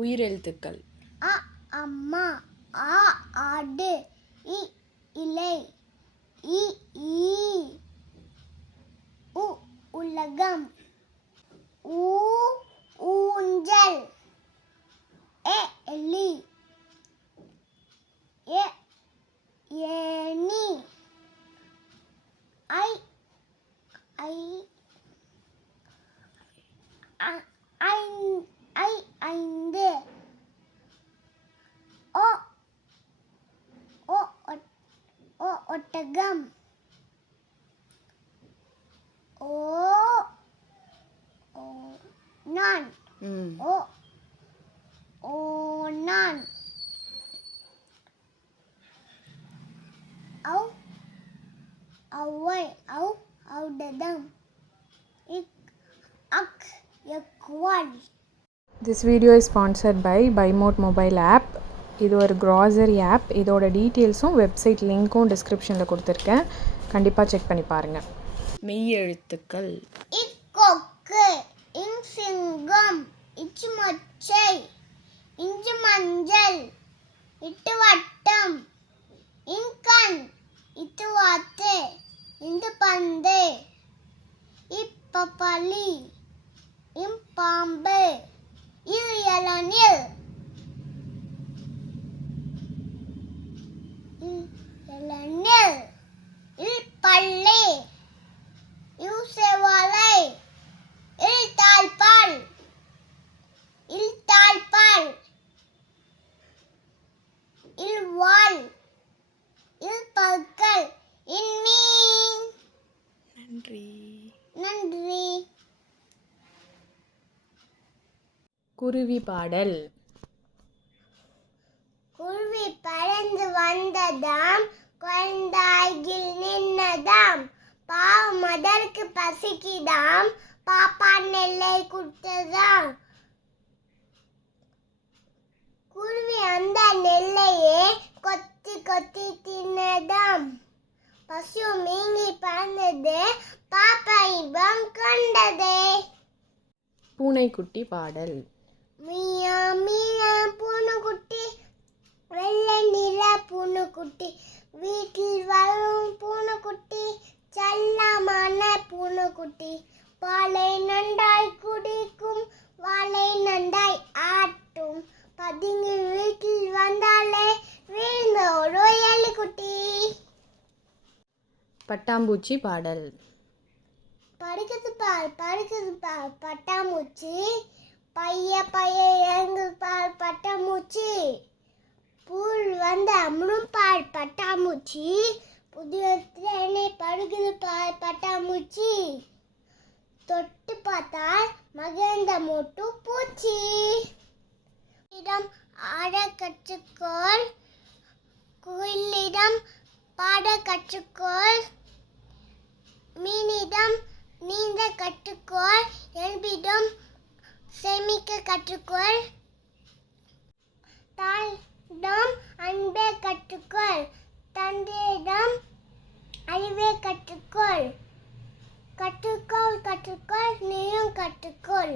உயிரெழுத்துக்கள். அ அம்மா, ஆ ஆடு, இ இலை, இ ஈ, உ உலகம், ஊ ஊஞ்சல், எ எலி, எ ஏணி, ஐ ஐ ஐ ஐந்து, ஓ ஓ ஓ ஒட்டகம், ஓ நான், ஓ ஓனான், ஔ ஔவை, ஔ ஔடதம், இக் அக் எக்குவால். This video is sponsored by BuyMote mobile app. இது ஒரு grocery app. இதோட டீட்டெயில்ஸும் வெப்சைட் லிங்க்கும் டிஸ்கிரிப்ஷனில் கொடுத்துருக்கேன். கண்டிப்பாக செக் பண்ணி பாருங்கள். மெய் எழுத்துக்கள். இக்கொக்கு, இன் சிங்கம், இச்சு மொச்சை, இஞ்சு மஞ்சள், இட்டு வட்டம், இன்கண், இட்டு வாத்து, இந்து பந்து, இப்பப்பளி, இம்பாம்பு, இரு இளநீர், இளநீர், இல் பள்ளி, இல் செவலை, இல் தாழ்பால், இல் தாழ்பால், இல் வால், இல் பற்கள், இன்மீன். நன்றி. நன்றி. குருவி பாடல். குருவி பறந்து வந்ததாம், குழந்தாய்கில் நின்னதாம், பாவம் அதற்கு பசிக்குதாம், பாப்பா நெல்லை கொடுத்ததாம். குருவி அந்த நெல்லையே கொத்தி கொத்தி தின்னதாம், பசு மீங்கி பறந்தது, பாப்பா இன்பம் கொண்டதே. பூனைக்குட்டி பாடல். மியா மியா பூனைக்குட்டி, வெள்ளை நிற பூனைக்குட்டி, வீட்டில் வரும் பூனைக்குட்டி, செல்லமான பூனைக்குட்டி, பாலை நண்டாய் குடிக்கும், வாழை நண்டாய் ஆட்டும், பதுங்கி வீட்டில் வந்தாலே வீழ்ந்த ஒரு எலிக்குட்டி. பட்டாம்பூச்சி பாடல். படுக்குது பார் பட்டாம்பூச்சி, பைய பைய இறங்கு பார் பட்டாம்பூச்சி, பூல் வந்து அம்ரும் பார் பட்டாம்பூச்சி, புதிய தேனை படுக்குது பார் பட்டாம்பூச்சி, தொட்டு பார்த்தால் மகிழ்ந்த மோட்டு பூச்சி. இடம் ஆட கற்றுக்கோள், குயிலிடம் பாட கற்றுக்கோள், மீனிடம் நீந்த கற்றுக்கோள், எறும்பிடம் சேமிக்க கற்றுக்கோள், தாயிடம் அன்பே கற்றுக்கோள், தந்தையிடம் அறிவே கற்றுக்கோள், கற்றுக்கோள் கற்றுக்கோள் நீயும் கற்றுக்கோள்.